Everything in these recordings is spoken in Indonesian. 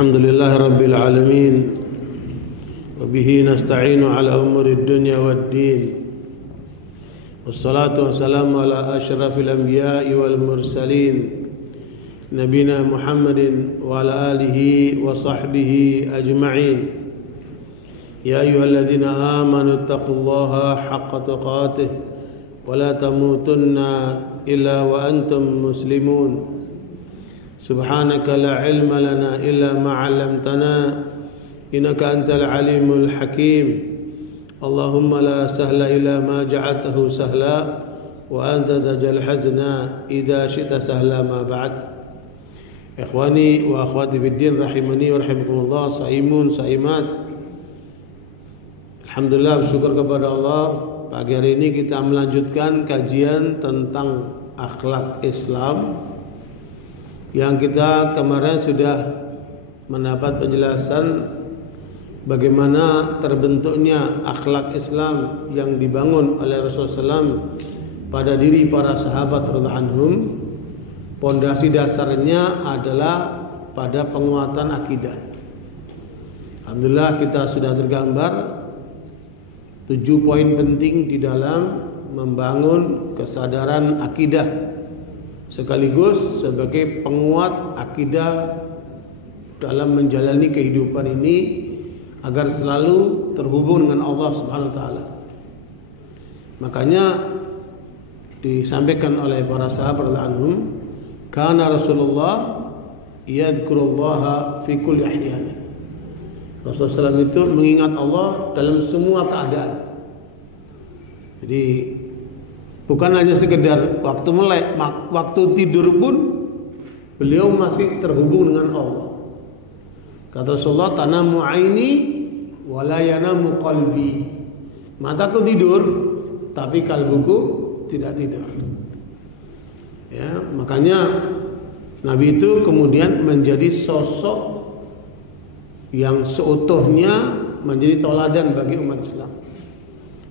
الحمد لله رب العالمين وبه نستعين على أمور الدنيا والدين والصلاة والسلام على أشرف الأنبياء والمرسلين نبينا محمد وعلى آله وصحبه أجمعين يا أيها الذين آمنوا اتقوا الله حق تقاته ولا تموتن إلا وأنتم مسلمون سبحانك لا علم لنا إلا ما علمتنا إنك أنت العليم الحكيم اللهم لا سهل إلا ما جعلته سهلا وأنت تجعل الحزن إذا شئت سهلا ما بعد إخواني وأخواتي في الدين رحمني ورحمكم الله صائمون صائمات Alhamdulillah, bersyukur kepada Allah. Pagi hari ini kita melanjutkan kajian tentang akhlak Islam yang kita kemarin sudah mendapat penjelasan bagaimana terbentuknya akhlak Islam yang dibangun oleh Rasulullah SAW pada diri para sahabat radhiyallahu anhum. Pondasi dasarnya adalah pada penguatan akidah. Alhamdulillah kita sudah tergambar 7 poin penting di dalam membangun kesadaran akidah sekaligus sebagai penguat akidah dalam menjalani kehidupan ini agar selalu terhubung dengan Allah Subhanahu wa taala. Makanya disampaikan oleh para sahabat radhiyallahu anhum, kana Rasulullah yadhkurullaha fi kulli ahyan. Rasulullah SAW itu mengingat Allah dalam semua keadaan. Jadi bukan hanya sekedar waktu melek, waktu tidur pun beliau masih terhubung dengan Allah. Kata Rasulullah, tanamu aini wa la yanamu qalbi. Mataku tidur tapi kalbuku tidak tidur. Ya, makanya Nabi itu kemudian menjadi sosok yang seutuhnya menjadi tauladan bagi umat Islam.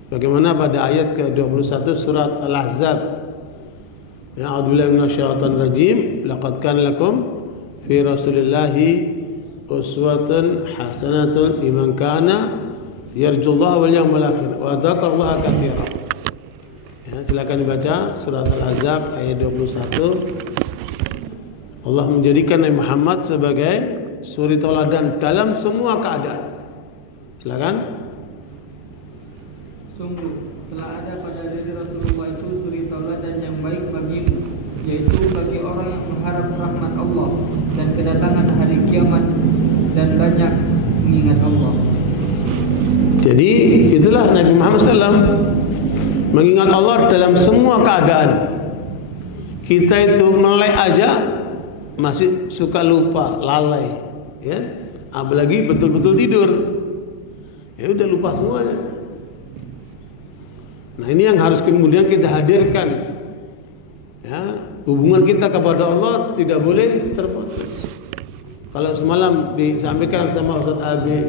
Bagaimana pada ayat ke-21 surat Al-Ahzab, ya, a'udzubillahi minasyaitonir rajim, laqad kana lakum fi rasulillahi uswatun hasanatun liman kana yarjullaha wal yawmal akhir wa dzakarallaha katsiran. Ya, silakan dibaca surat Al-Ahzab ayat 21. Allah menjadikan Nabi Muhammad sebagai suri tauladan dalam semua keadaan. Silakan. Sungguh telah ada pada diri Rasulullah itu suri tauladan yang baik bagimu, yaitu bagi orang yang mengharap rahmat Allah dan kedatangan hari kiamat dan banyak mengingat Allah. Jadi itulah Nabi Muhammad SAW mengingat Allah dalam semua keadaan. Kita itu melek aja masih suka lupa, lalai, ya, apalagi betul-betul tidur, ya udah lupa semuanya. Nah ini yang harus kemudian kita hadirkan, ya, hubungan kita kepada Allah tidak boleh terputus. Kalau semalam disampaikan sama Ustaz Abi,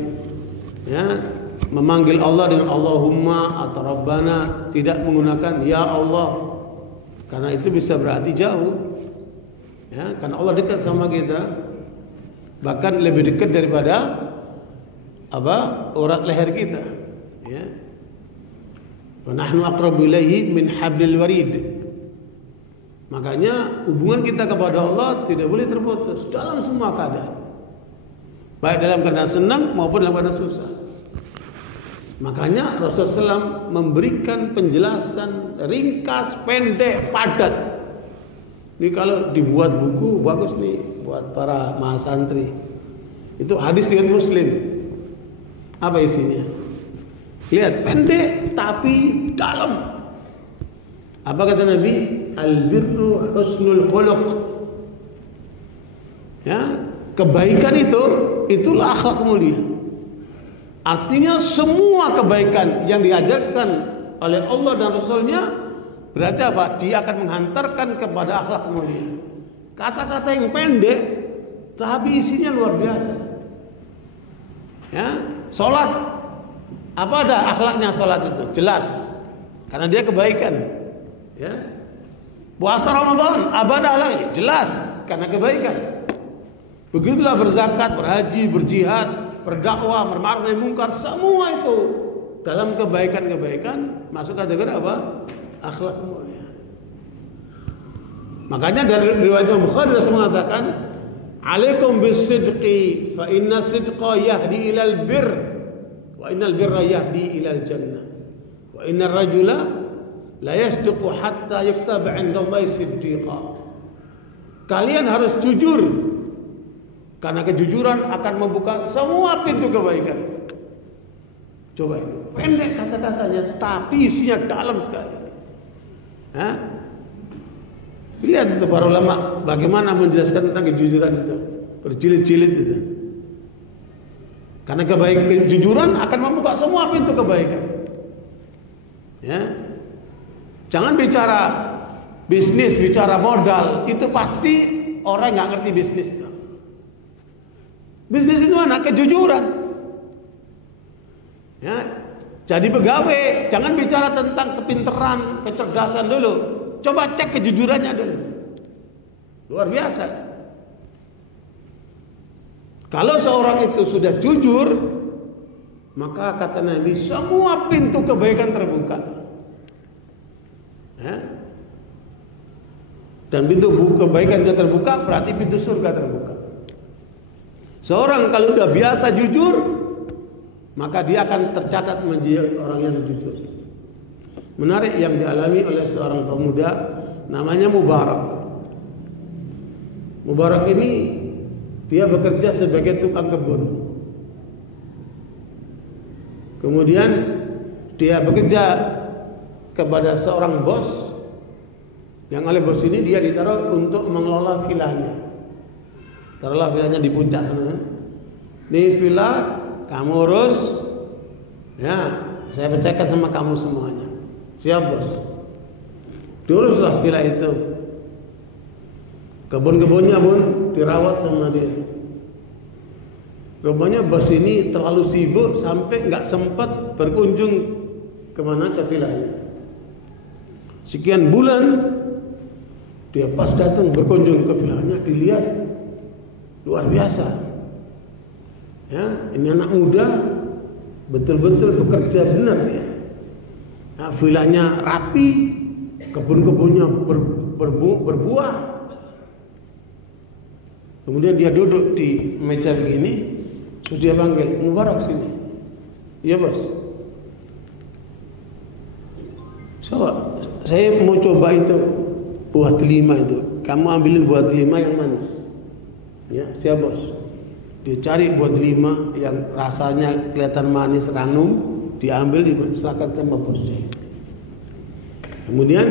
ya, memanggil Allah dengan Allahumma atau Rabbana, tidak menggunakan ya Allah, karena itu bisa berarti jauh. Ya, karena Allah dekat sama kita, bahkan lebih dekat daripada urat leher kita. Ya. Wa nahnu aqrabu ilaihi min hablil warid. Makanya hubungan kita kepada Allah tidak boleh terputus dalam semua keadaan, baik dalam keadaan senang maupun dalam keadaan susah. Makanya Rasulullah SAW memberikan penjelasan ringkas, pendek, padat. Ini kalau dibuat buku bagus nih buat para mahasantri. Itu hadis riwayat Muslim. Apa isinya? Lihat, pendek tapi dalam. Apa kata Nabi? Al-birru husnul khuluq. Ya, kebaikan itulah akhlak mulia. Artinya semua kebaikan yang diajarkan oleh Allah dan Rasulnya berarti apa? Dia akan menghantarkan kepada akhlak mulia. Kata-kata yang pendek tapi isinya luar biasa. Ya, salat. Apa ada akhlaknya salat itu? Jelas. Karena dia kebaikan. Ya. Puasa Ramadan, apa ada akhlaknya? Jelas karena kebaikan. Begitulah berzakat, berhaji, berjihad, berdakwah, berma'ruf nahi munkar, semua itu dalam kebaikan-kebaikan masuk kategori apa? Akhlak mulia. Makanya dari riwayat Imam Bukhari Rasul mengatakan, "Alaikum bisidqi fa inna sidqa yahdi ilal bir wa innal birra yahdi ilal jannah wa innar rajula la yasduqu hatta yuktaba 'indallahi siddiqa." Kalian harus jujur, karena kejujuran akan membuka semua pintu kebaikan. Coba ini, pendek kata-katanya, tapi isinya dalam sekali. Hah? Lihat itu para ulama bagaimana menjelaskan tentang kejujuran itu, berjilid-jilid itu. Karena kejujuran akan membuka semua pintu kebaikan. Ya, jangan bicara bisnis, bicara modal, itu pasti orang nggak ngerti bisnis. Bisnis itu mana? Kejujuran. Ya, jadi pegawai jangan bicara tentang kepintaran, kecerdasan dulu. Coba cek kejujurannya dulu. Luar biasa. Kalau seorang itu sudah jujur, maka kata Nabi, semua pintu kebaikan terbuka. Ya. Dan pintu kebaikan sudah terbuka, berarti pintu surga terbuka. Seorang kalau sudah biasa jujur, maka dia akan tercatat menjadi orang yang jujur. Menarik yang dialami oleh seorang pemuda namanya Mubarak. Mubarak ini dia bekerja sebagai tukang kebun. Kemudian dia bekerja kepada seorang bos, yang oleh bos ini dia ditaruh untuk mengelola vilanya. Taruhlah vilanya di puncak sana. Ini villa kamu urus, ya saya percayakan sama kamu semuanya. Siap bos. Diuruslah villa itu. Kebun-kebunnya pun dirawat sama dia. Rupanya bos ini terlalu sibuk sampai nggak sempat berkunjung kemana ke villanya. Sekian bulan dia pas datang berkunjung ke villanya, dilihat luar biasa. Ya, ini anak muda betul-betul bekerja benar ya. Nah, villanya rapi, kebun-kebunnya berbuah. Kemudian dia duduk di meja begini, terus dia panggil, Mubarak sini. Iya bos. Saya mau coba itu buah delima itu. Kamu ambilin buah delima yang manis. Ya, siap bos. Dia cari buah delima yang rasanya kelihatan manis, ranum, diambil, diserahkan sama bosnya. Kemudian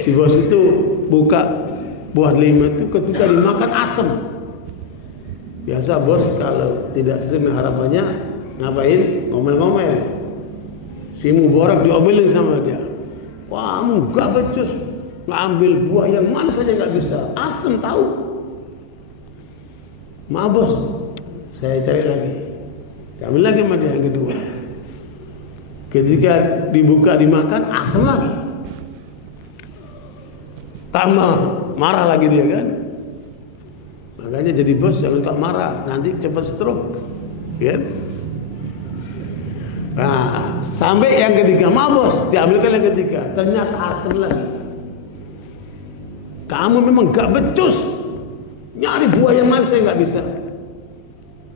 si bos itu buka buah delima itu, ketika dimakan asam. Biasa bos kalau tidak sesuai dengan harapannya ngapain? Ngomel-ngomel. Si Mubarak diomelin sama dia. Wah, enggak becus, ngambil buah yang manis saja nggak bisa, asam tahu. Maaf bos, saya cari lagi. Ambil lagi sama dia yang kedua. Ketika dibuka dimakan, asam lagi. Tambah marah lagi dia kan. Makanya jadi bos jangan suka marah, nanti cepat stroke. Kan? Nah, sampai yang ketiga, maaf bos, diambilkan yang ketiga, ternyata asam lagi. Kamu memang gak becus, nyari buah yang manis saya nggak bisa.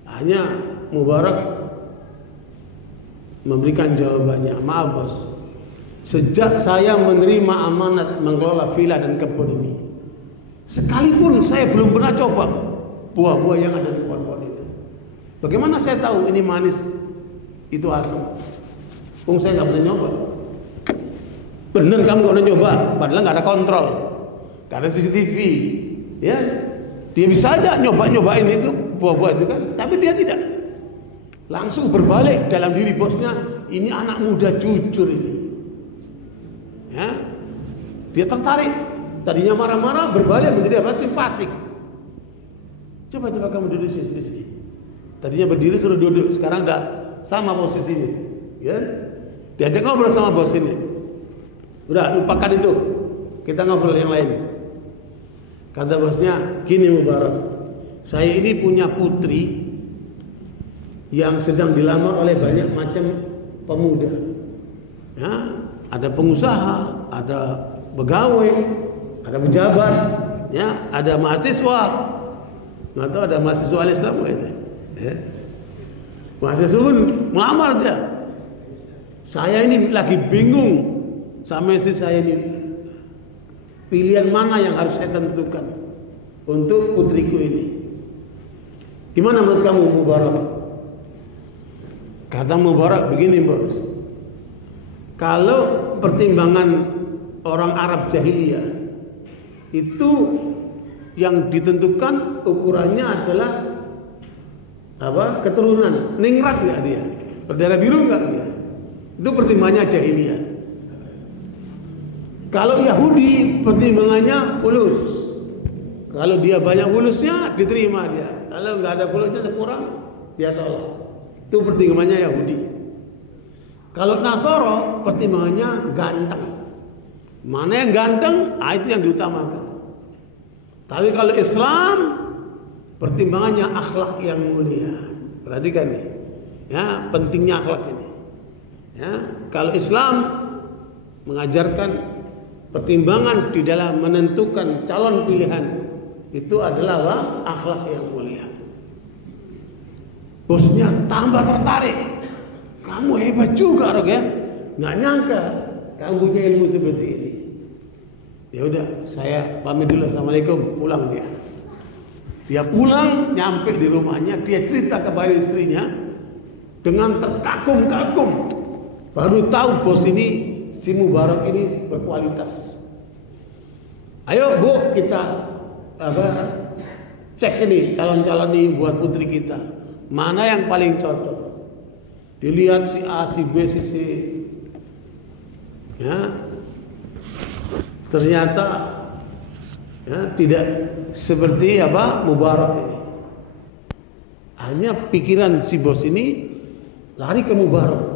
Hanya Mubarak memberikan jawabannya, maaf bos, sejak saya menerima amanat mengelola villa dan kebun ini, sekalipun saya belum pernah coba buah-buah yang ada di pohon-pohon itu. Bagaimana saya tahu ini manis, itu asam? Saya nggak pernah nyoba. Bener kamu nggak pernah nyoba, padahal nggak ada kontrol, nggak ada CCTV, ya. Dia bisa aja nyobain itu buah-buah itu kan, tapi dia tidak. Langsung berbalik dalam diri bosnya, ini anak muda jujur ini. Ya. Dia tertarik. Tadinya marah-marah berbalik menjadi apa? Simpatik. Coba kamu duduk di sini. Tadinya berdiri suruh duduk, sekarang udah sama posisinya. Ya. Diajak ngobrol sama bos ini. Udah lupakan itu. Kita ngobrol yang lain. Kata bosnya, gini Mubarak, saya ini punya putri yang sedang dilamar oleh banyak macam pemuda. Ya, ada pengusaha, ada pegawai, ada pejabat, ya, ada mahasiswa. Nggak tahu ada mahasiswa Islam gitu. Ya. Mahasiswa pun melamar dia. Saya ini lagi bingung sama istri saya ini. Pilihan mana yang harus saya tentukan untuk putriku ini? Gimana menurut kamu, Mubarak? Kata Mubarak begini, bos. Kalau pertimbangan orang Arab jahiliyah itu yang ditentukan ukurannya adalah apa? Keturunan. Ningrat nggak dia? Berdarah biru nggak dia? Itu pertimbangannya jahiliyah. Kalau Yahudi pertimbangannya fulus. Kalau dia banyak fulusnya diterima dia. Kalau nggak ada fulusnya kurang dia tolak. Itu pertimbangannya Yahudi. Kalau Nasoro pertimbangannya ganteng. Mana yang ganteng, itu yang diutamakan. Tapi kalau Islam pertimbangannya akhlak yang mulia. Perhatikan nih, ya, pentingnya akhlak ini. Ya, kalau Islam mengajarkan pertimbangan di dalam menentukan calon pilihan itu adalah apa? Akhlak yang mulia. Bosnya tambah tertarik. Kamu hebat juga, Rok, ya. Nggak nyangka kamu punya ilmu seperti ini. Ya udah, saya pamit dulu. Assalamualaikum. Pulang dia. Dia pulang, nyampe di rumahnya, dia cerita kepada istrinya dengan terkagum-kagum. Baru tahu bos ini, si Mubarak ini berkualitas. Ayo Bu, kita cek ini calon-calon ini buat putri kita. Mana yang paling cocok? Dilihat si A, si B, si C. Ya, ternyata ya, tidak seperti apa Mubarak ini. Hanya pikiran si bos ini lari ke Mubarak.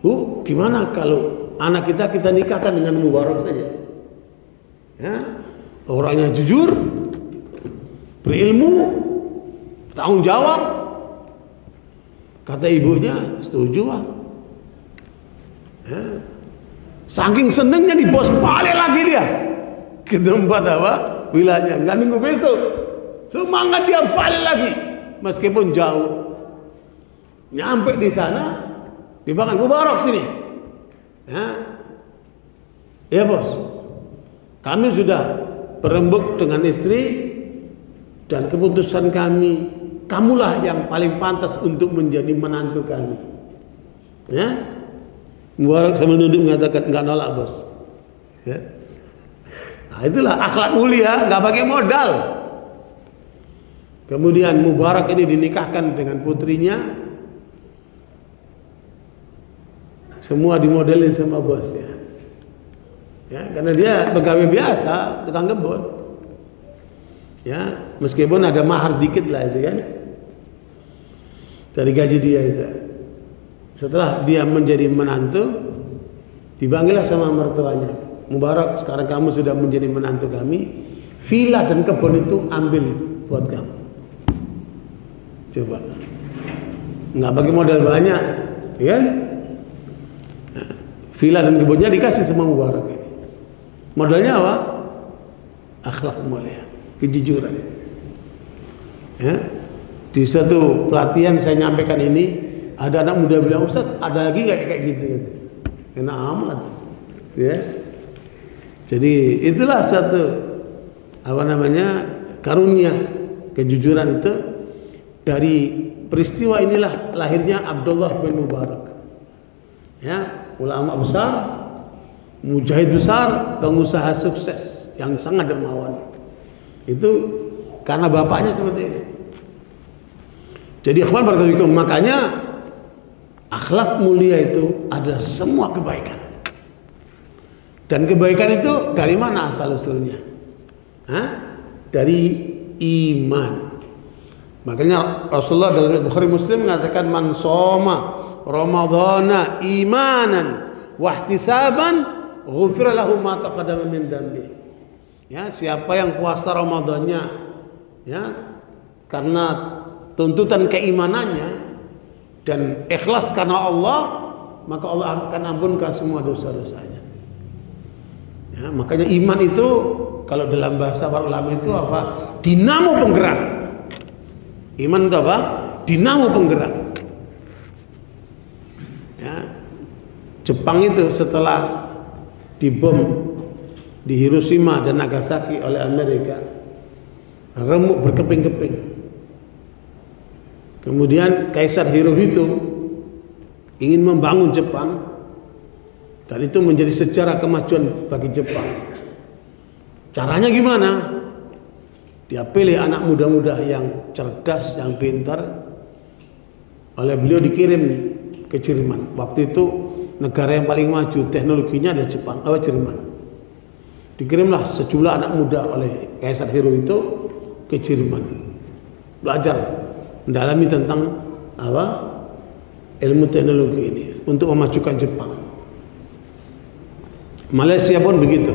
Bu, gimana kalau anak kita nikahkan dengan Mubarak saja? Ya, orangnya jujur, berilmu, tanggung jawab. Kata ibunya, setuju Pak. Ya. Saking senengnya di bos balik lagi dia ke tempat apa? Wilayahnya, nggak nunggu besok. Semangat dia balik lagi, meskipun jauh. Nyampe di sana, dibangun Mubarak sini. Ya bos, kami sudah berembuk dengan istri dan keputusan kami, kamulah yang paling pantas untuk menjadi menantu kami. Ya, Mubarak sambil nunduk mengatakan nggak nolak bos. Ya. Nah, itulah akhlak mulia, nggak pakai modal. Kemudian Mubarak ini dinikahkan dengan putrinya. Semua dimodelin sama bosnya. Ya, karena dia pegawai biasa, tukang kebun. Ya, meskipun ada mahar dikit lah itu kan. Dari gaji dia itu. Setelah dia menjadi menantu, dipanggillah sama mertuanya. Mubarak, sekarang kamu sudah menjadi menantu kami. Villa dan kebun itu ambil buat kamu. Coba. Nggak pakai modal banyak, ya. Nah, villa dan kebunnya dikasih sama Mubarak ini. Modalnya apa? Akhlak mulia, kejujuran. Ya. Di suatu pelatihan saya nyampaikan ini, ada anak muda bilang, Ustaz, ada lagi nggak kayak gitu? Enak amat, ya. Jadi itulah satu karunia kejujuran itu. Dari peristiwa inilah lahirnya Abdullah bin Mubarak. Ya, ulama besar, mujahid besar, pengusaha sukses yang sangat dermawan. Itu karena bapaknya seperti ini. Jadi ikhwan barakallahu, makanya akhlak mulia itu adalah semua kebaikan. Dan kebaikan itu dari mana asal usulnya? Dari iman. Makanya Rasulullah dalam Bukhari Muslim mengatakan, man shoma Ramadhana imanan wahtisaban ghufira lahu ma taqaddama min dhanbi. Ya, siapa yang puasa Ramadannya ya karena tuntutan keimanannya dan ikhlas karena Allah, maka Allah akan ampunkan semua dosa-dosanya. Ya, makanya iman itu kalau dalam bahasa para ulama itu apa? Dinamo penggerak. Iman itu apa? Dinamo penggerak. Ya, Jepang itu setelah dibom di Hiroshima dan Nagasaki oleh Amerika, remuk berkeping-keping. Kemudian Kaisar Hirohito ingin membangun Jepang, dan itu menjadi sejarah kemajuan bagi Jepang. Caranya gimana? Dia pilih anak muda-muda yang cerdas, yang pintar. Oleh beliau dikirim ke Jerman. Waktu itu negara yang paling maju teknologinya adalah Jepang, Jerman. Dikirimlah sejumlah anak muda oleh Kaisar Hirohito ke Jerman, belajar mendalami tentang ilmu teknologi ini untuk memajukan Jepang. Malaysia pun begitu.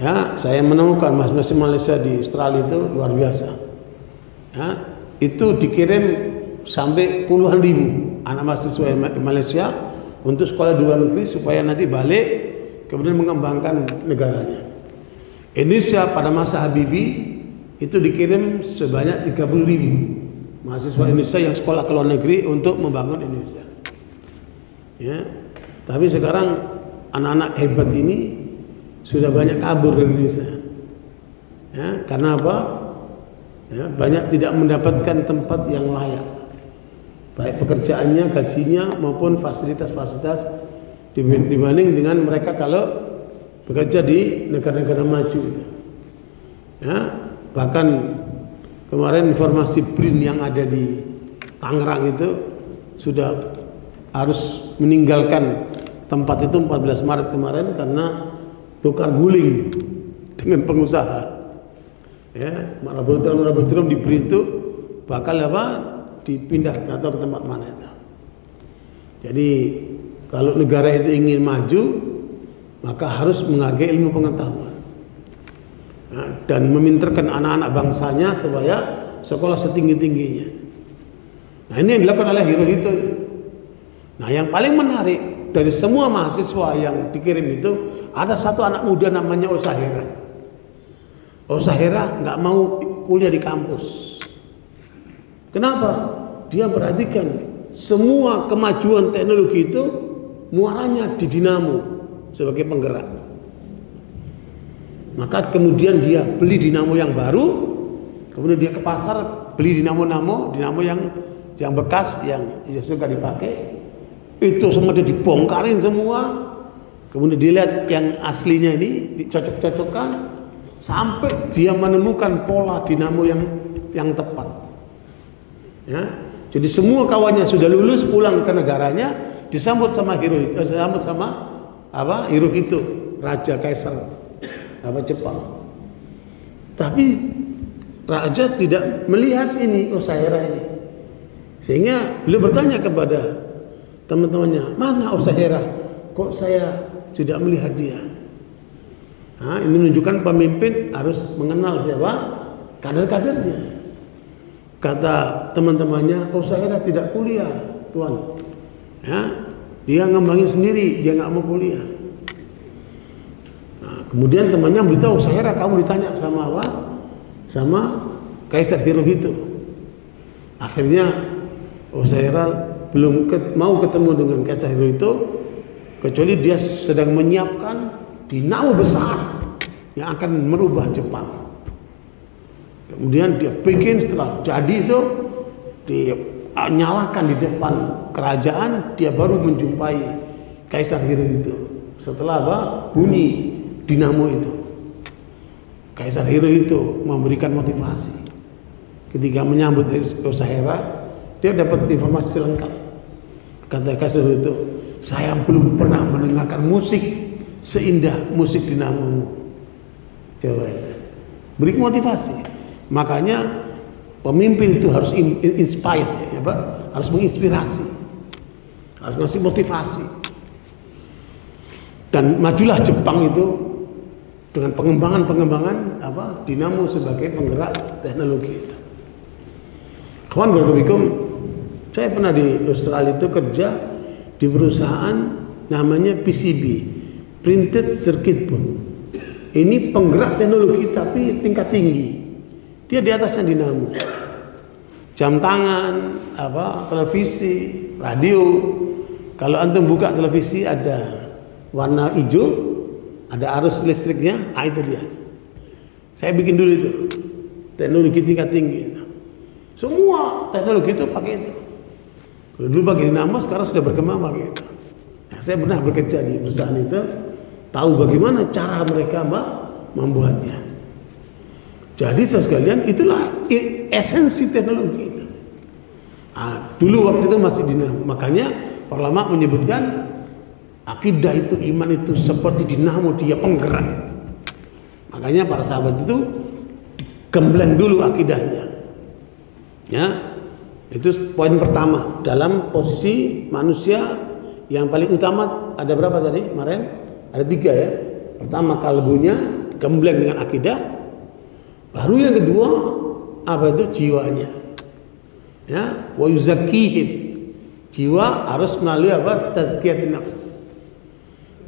Ya, saya menemukan mahasiswa Malaysia di Australia itu luar biasa. Ya, itu dikirim sampai puluhan ribu anak mahasiswa Malaysia untuk sekolah di luar negeri supaya nanti balik kemudian mengembangkan negaranya. Indonesia pada masa Habibie itu dikirim sebanyak 30 ribu mahasiswa Indonesia yang sekolah ke luar negeri untuk membangun Indonesia. Ya, tapi sekarang anak-anak hebat ini sudah banyak kabur dari Indonesia. Ya, karena apa? Ya, banyak tidak mendapatkan tempat yang layak, baik pekerjaannya, gajinya maupun fasilitas-fasilitas dibanding dengan mereka kalau bekerja di negara-negara maju itu. Ya, bahkan kemarin informasi BRIN yang ada di Tangerang itu sudah harus meninggalkan tempat itu 14 Maret kemarin karena tukar guling dengan pengusaha. Ya, laboratorium di BRIN itu bakal dipindah atau ke tempat mana itu. Jadi kalau negara itu ingin maju, maka harus menghargai ilmu pengetahuan, dan meminterkan anak-anak bangsanya supaya sekolah setinggi-tingginya. Nah, ini yang dilakukan oleh Hirohito. Nah, yang paling menarik dari semua mahasiswa yang dikirim itu ada satu anak muda namanya Osahera. Osahera nggak mau kuliah di kampus. Kenapa? Dia perhatikan semua kemajuan teknologi itu muaranya di dinamo sebagai penggerak. Maka kemudian dia beli dinamo yang baru, kemudian dia ke pasar beli dinamo yang bekas yang suka dipakai. Itu semua dia dibongkarin semua, kemudian dilihat yang aslinya ini dicocok-cocokkan sampai dia menemukan pola dinamo yang tepat. Ya, jadi semua kawannya sudah lulus pulang ke negaranya, disambut sama Hirohito, raja kaisar Jepang. Tapi raja tidak melihat ini Osahera ini, sehingga beliau bertanya kepada teman-temannya, mana Osahera? Kok saya tidak melihat dia? Nah, ini menunjukkan pemimpin harus mengenal siapa kader-kadernya. Kata teman-temannya, Osahera tidak kuliah, Tuan. Ya, dia ngembangin sendiri, dia nggak mau kuliah. Nah, kemudian temannya beritahu, Osahera kamu ditanya sama apa? Sama Kaisar Hirohito. Akhirnya Osahera belum mau ketemu dengan Kaisar Hirohito, kecuali dia sedang menyiapkan dinamo besar yang akan merubah Jepang. Kemudian dia bikin, setelah jadi itu dinyalakan di depan kerajaan, dia baru menjumpai Kaisar Hirohito. Setelah bunyi dinamo itu, Kaisar Hirohito memberikan motivasi. Ketika menyambut Osahera, dia dapat informasi lengkap. Kata Kaisar Hirohito, saya belum pernah mendengarkan musik seindah musik dinamo. Coba itu, beri motivasi. Makanya pemimpin itu harus inspired, harus menginspirasi, harus ngasih motivasi. Dan majulah Jepang itu dengan pengembangan dinamo sebagai penggerak teknologi itu. Kawan barakallahu, saya pernah di Australia itu kerja di perusahaan namanya PCB, Printed Circuit Board. Ini penggerak teknologi tapi tingkat tinggi. Dia di atasnya dinamo. Jam tangan, televisi, radio. Kalau antum buka televisi ada warna hijau, ada arus listriknya, itu dia. Saya bikin dulu itu. Teknologi tingkat tinggi. Semua teknologi itu pakai itu. Kalau dulu pakai dinamo, sekarang sudah berkembang pakai itu. Nah, saya pernah bekerja di perusahaan itu, tahu bagaimana cara mereka membuatnya. Jadi sekalian itulah esensi teknologi itu. Nah, dulu waktu itu masih dinamo. Makanya para ulama menyebutkan akidah itu, iman itu seperti dinamo, dia penggerak. Makanya para sahabat itu gembleng dulu akidahnya. Ya, itu poin pertama dalam posisi manusia yang paling utama. Ada berapa tadi kemarin? Ada 3 ya. Pertama kalbunya gembleng dengan akidah. Baru yang kedua apa itu? Jiwanya. Ya, wa yuzakkihim. Jiwa harus melalui apa? Tazkiyatun nafs.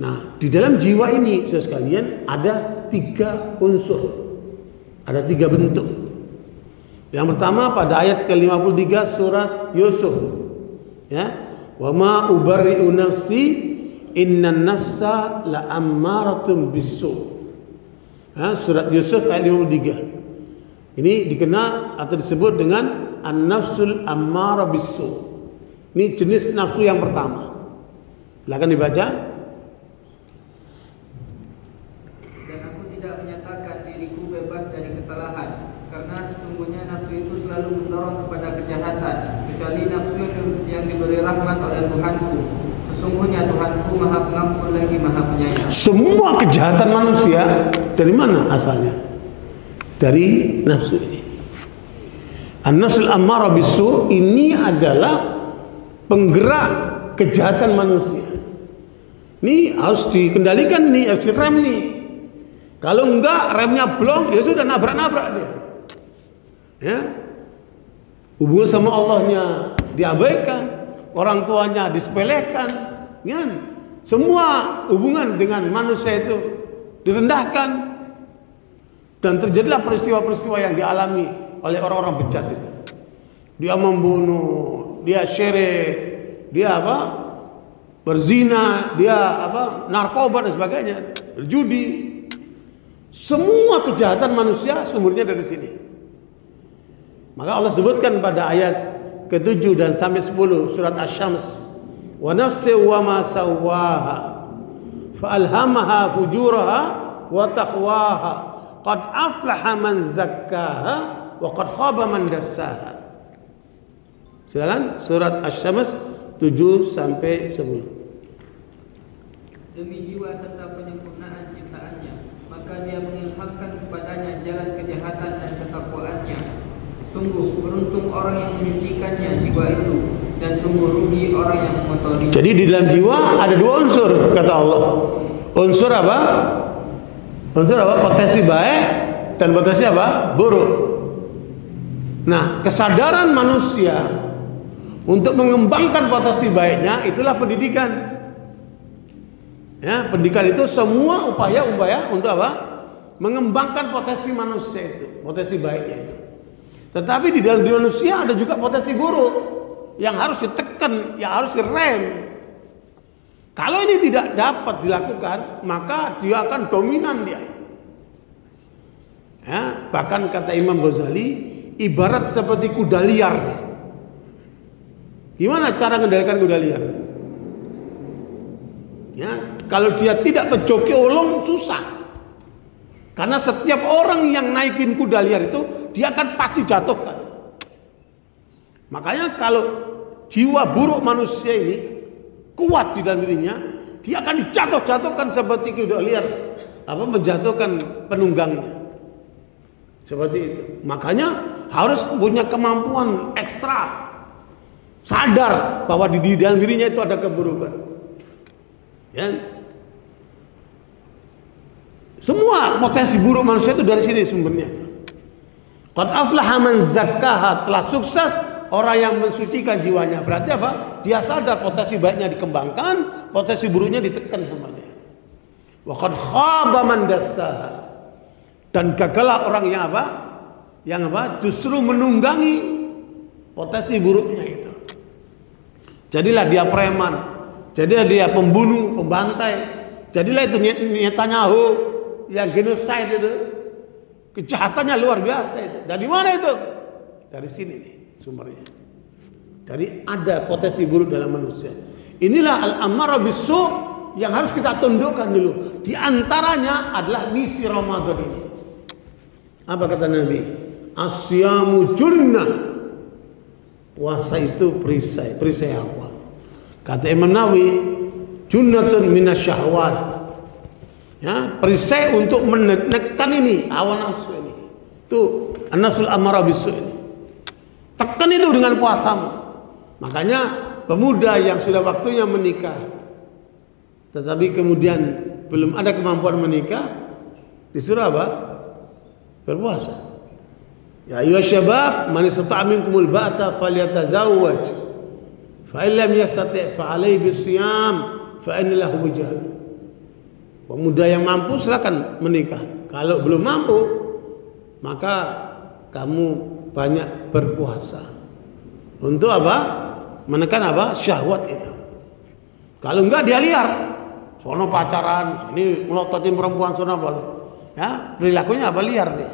Nah, di dalam jiwa ini saudara sekalian ada 3 unsur. Ada 3 bentuk. Yang pertama pada ayat ke-53 surat Yusuf. Ya. Wa ma ubarri'u nafsi innan nafsa la'ammaratun bisu. Ya, surat Yusuf ayat 53. Ini dikenal atau disebut dengan an-nafsul ammara bisu. Ini jenis nafsu yang pertama. Silakan dibaca. Dan aku tidak menyatakan diriku bebas dari kesalahan, karena sesungguhnya nafsu itu selalu mendorong kepada kejahatan, kecuali nafsu yang diberi rahmat oleh Tuhanku. Sesungguhnya Tuhanku Maha Pengampun lagi Maha Penyayang. Semua kejahatan manusia dari mana asalnya? Dari nafsu ini. An-nafsul ammara bisu ini adalah penggerak kejahatan manusia. Ini harus dikendalikan nih, harus direm nih. Kalau enggak remnya blong, ya sudah nabrak-nabrak dia. Ya. Hubungan sama Allahnya diabaikan, orang tuanya disepelekan, kan? Semua hubungan dengan manusia itu direndahkan. Dan terjadilah peristiwa-peristiwa yang dialami oleh orang-orang bejat itu. Dia membunuh, dia syirik, dia berzina, dia narkoba dan sebagainya, berjudi. Semua kejahatan manusia sumbernya dari sini. Maka Allah sebutkan pada ayat ke-7 dan sampai 10 surat Asy-Syams, wa nafsi wa ma sawwaha fa alhamaha fujuraha wa taqwaha qad aflaha man zakkaha wa qad khaba man dassaha. Silakan surat Asy-Syams 7 sampai 10. Demi jiwa serta penyempurnaan ciptaannya, maka dia mengilhamkan kepadanya jalan kejahatan dan ketakwaannya. Sungguh beruntung orang yang menyucikannya jiwa itu, dan sungguh rugi orang yang mengotori. Jadi di dalam jiwa ada 2 unsur kata Allah. Unsur apa? Unsur apa? Potensi baik dan potensi apa? Buruk. Nah, kesadaran manusia untuk mengembangkan potensi baiknya itulah pendidikan. Ya, pendidikan itu semua upaya untuk apa? Mengembangkan potensi manusia itu, potensi baiknya itu. Tetapi di dalam diri manusia ada juga potensi buruk yang harus ditekan, yang harus direm. Kalau ini tidak dapat dilakukan, maka dia akan dominan dia. Ya, bahkan kata Imam Ghazali, ibarat seperti kuda liar. Gimana cara mengendalikan kuda liar? Ya, kalau dia tidak menjoki ulung susah. Karena setiap orang yang naikin kuda liar itu dia akan pasti jatuhkan. Makanya kalau jiwa buruk manusia ini kuat di dalam dirinya, dia akan dijatuh-jatuhkan seperti kuda liar, menjatuhkan penunggangnya. Seperti itu. Makanya harus punya kemampuan ekstra, sadar bahwa di dalam dirinya itu ada keburukan. Ya. Semua potensi buruk manusia itu dari sini sumbernya. Qad aflaha man zakkaha, telah sukses orang yang mensucikan jiwanya. Berarti apa? Dia sadar potensi baiknya dikembangkan, potensi buruknya ditekan sama dia. Wa qad khaba man dassaha. Dan gagallah orang yang apa? Yang apa? Justru menunggangi potensi buruknya itu. Jadilah dia preman, jadilah dia pembunuh, pembantai, jadilah itu Netanyahu yang genocide itu. Kejahatannya luar biasa itu. Dari mana itu? Dari sini nih sumbernya. Dari ada potensi buruk dalam manusia. Inilah al-ammarah bisu' yang harus kita tundukkan dulu. Di antaranya adalah misi Ramadan ini. Apa kata Nabi? Asyamu junnah. Puasa itu perisai apa? Kata Imam Nawawi, junnatun minasyahwat. Ya, perisai untuk menekan ini hawa nafsu ini. Itu an-nafsul ammarah bisu' ini. Tekan itu dengan puasamu. Makanya pemuda yang sudah waktunya menikah tetapi kemudian belum ada kemampuan menikah, disuruh apa? Berpuasa. Ya ayyuhas syabab, man istata'a minkumul ba'ata falyatazawwaj. Fa in lam yastati' fa 'alaihi bisiyam fa inna lahu wijah. Pemuda yang mampu silakan menikah. Kalau belum mampu, maka kamu banyak berpuasa. Untuk apa? Menekan apa? Syahwat itu. Kalau enggak dia liar. Sono pacaran, sini melototin perempuan, sono apa? Ya, perilakunya apa? Liar dia.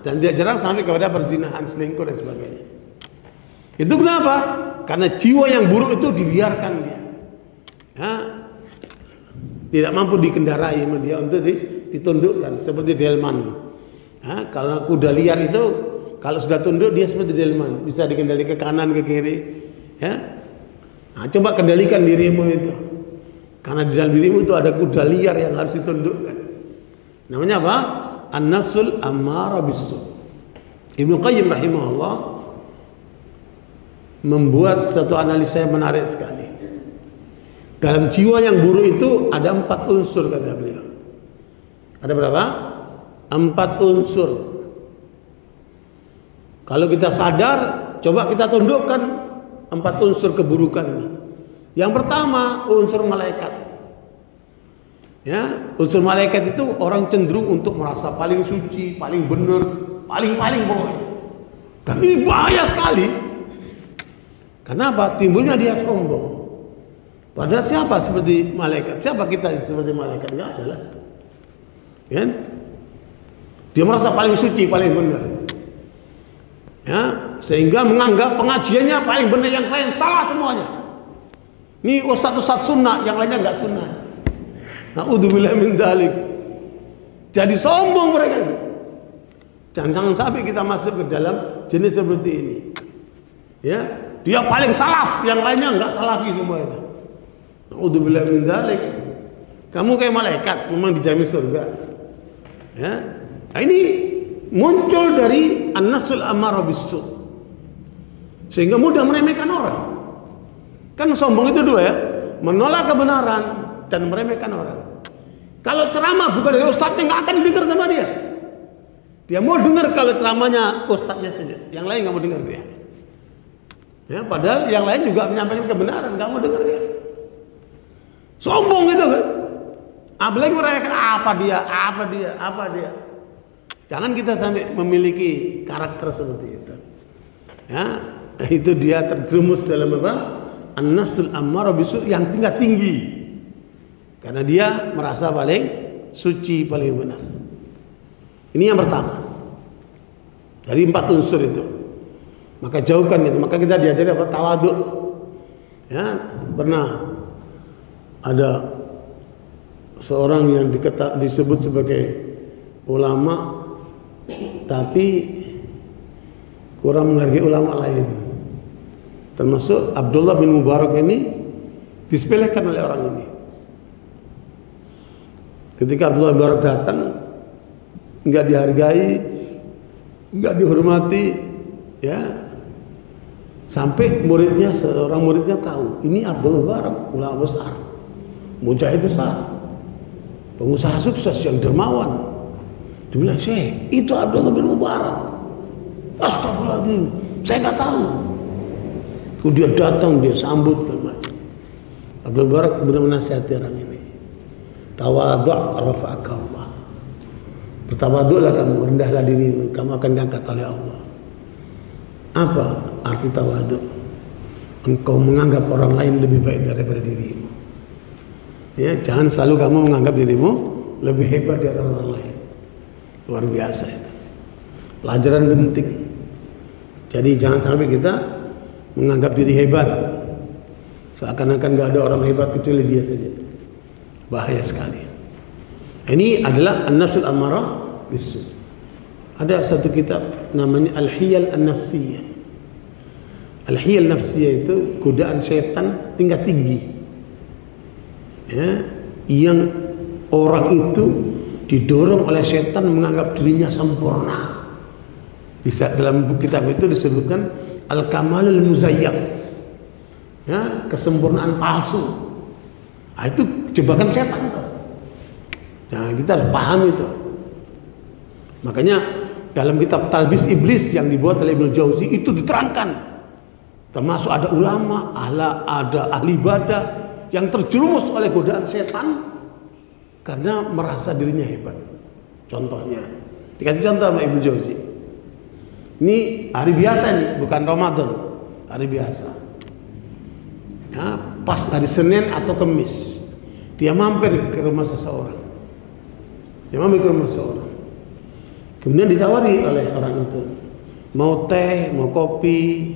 Dan dia jarang sampai kepada perzinahan, selingkuh dan sebagainya. Itu kenapa? Karena jiwa yang buruk itu dibiarkan dia. Ya, tidak mampu dikendarai sama dia untuk ditundukkan seperti delman. Kalau kuda liar itu kalau sudah tunduk dia seperti delman, bisa dikendalikan ke kanan ke kiri. Ya, coba kendalikan dirimu itu, karena di dalam dirimu itu ada kuda liar yang harus ditundukkan. Namanya apa? An-nafsul ammarah bisu'. Ibnu Qayyim rahimahullah membuat satu analisa yang menarik sekali. Dalam jiwa yang buruk itu ada 4 unsur kata beliau. Ada berapa? 4 unsur. Kalau kita sadar, coba kita tundukkan 4 unsur keburukan ini. Yang pertama, unsur malaikat. Ya, unsur malaikat itu orang cenderung untuk merasa paling suci, paling benar, paling pokoknya. Dan ini bahaya sekali. Kenapa? Timbulnya dia sombong. Padahal siapa seperti malaikat? Siapa kita seperti malaikat? Enggak adalah. Ya? Dia merasa paling suci, paling benar. Ya, sehingga menganggap pengajiannya paling benar, yang lain salah semuanya. Ini ustaz-ustaz sunnah, yang lainnya enggak sunnah. Na'udzubillah min dzalik. Jadi sombong mereka itu. Dan jangan sampai kita masuk ke dalam jenis seperti ini. Ya, dia paling salaf, yang lainnya enggak salafi semua itu. Na'udzubillah min dzalik. Kamu kayak malaikat, memang dijamin surga. Ya. Nah, ini muncul dari an-nafsul ammarah bisu'. Sehingga mudah meremehkan orang. Kan sombong itu 2 ya, menolak kebenaran dan meremehkan orang. Kalau ceramah bukan dari ustadznya, nggak akan dengar sama dia. Dia mau dengar kalau ceramahnya ustadznya saja, yang lain nggak mau dengar dia. Ya, padahal yang lain juga menyampaikan kebenaran, nggak mau dengar dia. Sombong itu kan. Apalagi meremehkan apa dia. Jangan kita sampai memiliki karakter seperti itu. Ya, itu dia terjerumus dalam apa? An-nafsul ammarah bisu' yang tingkat tinggi. Karena dia merasa paling suci, paling benar. Ini yang pertama. Dari 4 unsur itu. Maka jauhkan itu. Maka kita diajari apa? Tawaduk. Ya, pernah ada seorang yang disebut sebagai ulama tapi kurang menghargai ulama lain. Termasuk Abdullah bin Mubarak ini disepelekan oleh orang ini. Ketika Abdullah bin Mubarak datang, enggak dihargai, enggak dihormati, ya. Sampai seorang muridnya tahu, ini Abdullah bin Mubarak, ulama besar, mujahid besar, pengusaha sukses yang dermawan. Dia bilang, "Syekh, itu Abdullah bin Mubarak." Astagfirullahaladzim. Saya nggak tahu. Dia datang, dia sambut dan macam. Abdul Barak benar-benar nasihati orang ini. Tawadhu' rafa'aka Allah. Bertawadhu'lah kamu, rendahlah dirimu, kamu akan diangkat oleh Allah. Apa arti tawadhu'? Engkau menganggap orang lain lebih baik daripada dirimu. Ya, jangan selalu kamu menganggap dirimu lebih hebat dari orang lain. Luar biasa itu. Pelajaran penting. Jadi jangan sampai kita menganggap diri hebat. Seakan-akan gak ada orang hebat kecuali dia saja. Bahaya sekali. Ini adalah An-Nafsul Ammarah Bisu. Ada satu kitab namanya Al-Hiyal An-Nafsiyah. Al-Hiyal Nafsiyah itu godaan syaitan tingkat tinggi. Ya, yang orang itu didorong oleh syaitan menganggap dirinya sempurna. Dalam buku kitab itu disebutkan Al-Kamalul Muzayyaf. Ya, kesempurnaan palsu. Nah, itu jebakan setan. Nah, kita harus paham itu. Makanya dalam kitab Talbis Iblis yang dibuat oleh Ibnu Jauzi itu diterangkan. Termasuk ada ulama, ada ahli ibadah yang terjerumus oleh godaan setan karena merasa dirinya hebat. Contohnya, dikasih contoh sama Ibnu Jauzi. Ini hari biasa nih, bukan Ramadan, hari biasa. Ya, pas hari Senin atau Kamis, dia mampir ke rumah seseorang. Kemudian ditawari oleh orang itu, mau teh, mau kopi,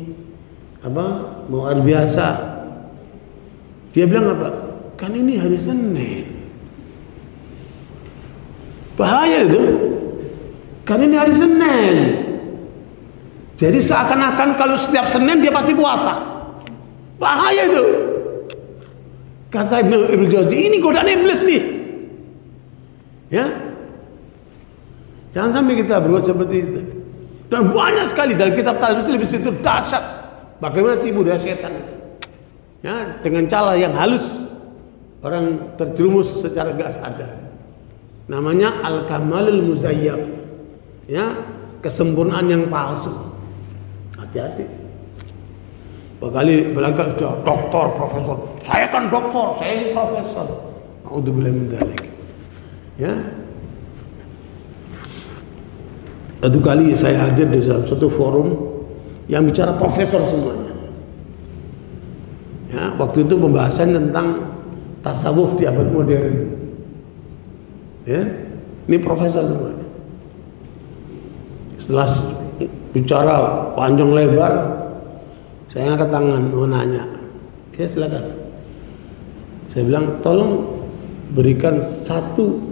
mau air biasa. Dia bilang apa? Kan ini hari Senin. Bahaya itu. Kan ini hari Senin. Jadi seakan-akan kalau setiap Senin dia pasti puasa. Bahaya itu. Kata Ibnu Jauzi, ini godaan iblis nih. Ya. Jangan sampai kita berbuat seperti itu. Dan banyak sekali dalam kitab Talbis Iblis itu dahsyat bagaimana tipu daya setan itu. Ya, dengan cara yang halus orang terjerumus secara gak sadar. Namanya Al-Kamalul Muzayyaf. Ya, kesempurnaan yang palsu. Hati-hati. Berkali belakang sudah doktor, profesor. Saya kan doktor, saya ini profesor. A'udzubillahi min dzalik. Ya. Satu kali saya hadir di dalam satu forum yang bicara profesor semuanya. Ya, waktu itu pembahasan tentang tasawuf di abad modern. Ya, ini profesor semuanya. Setelah bicara panjang lebar, saya angkat tangan mau nanya. Ya silakan. Saya bilang tolong berikan satu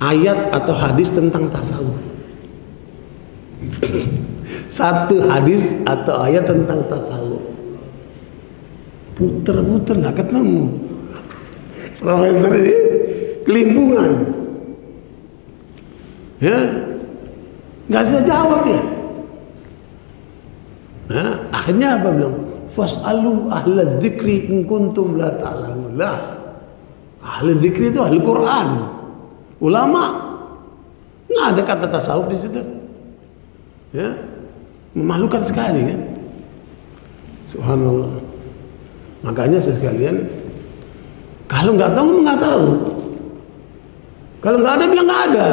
ayat atau hadis tentang tasawuf. Satu hadis atau ayat tentang tasawuf. Puter-puter nggak ketemu. Profesor ini kelimpungan. Ya, nggak bisa jawab dia. Nah, akhirnya apa bilang? Fas'alu ahla dzikri in kuntum la ta'lamun. Lah. Ahli dzikri itu ahli Quran. Ulama. Nggak ada kata tasawuf di situ. Ya. Memalukan sekali kan? Subhanallah. Makanya sekalian kalau nggak tahu nggak tahu. Kalau nggak ada bilang nggak ada.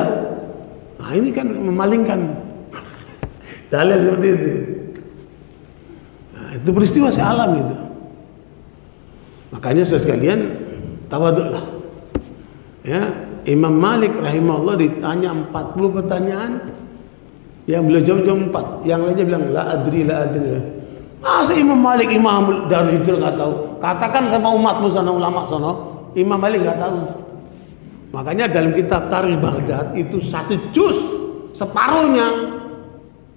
Nah, ini kan memalingkan. Dalil seperti itu. Itu peristiwa saya alami itu. Makanya saudara sekalian tawaduklah. Ya, Imam Malik rahimahullah ditanya 40 pertanyaan, yang beliau jawab 4, yang lainnya bilang la adri. Masa Imam Malik imam dari hijrah nggak tahu? Katakan sama umatmu sana, ulama sana, Imam Malik nggak tahu. Makanya dalam kitab Tarikh Baghdad itu 1 juz separuhnya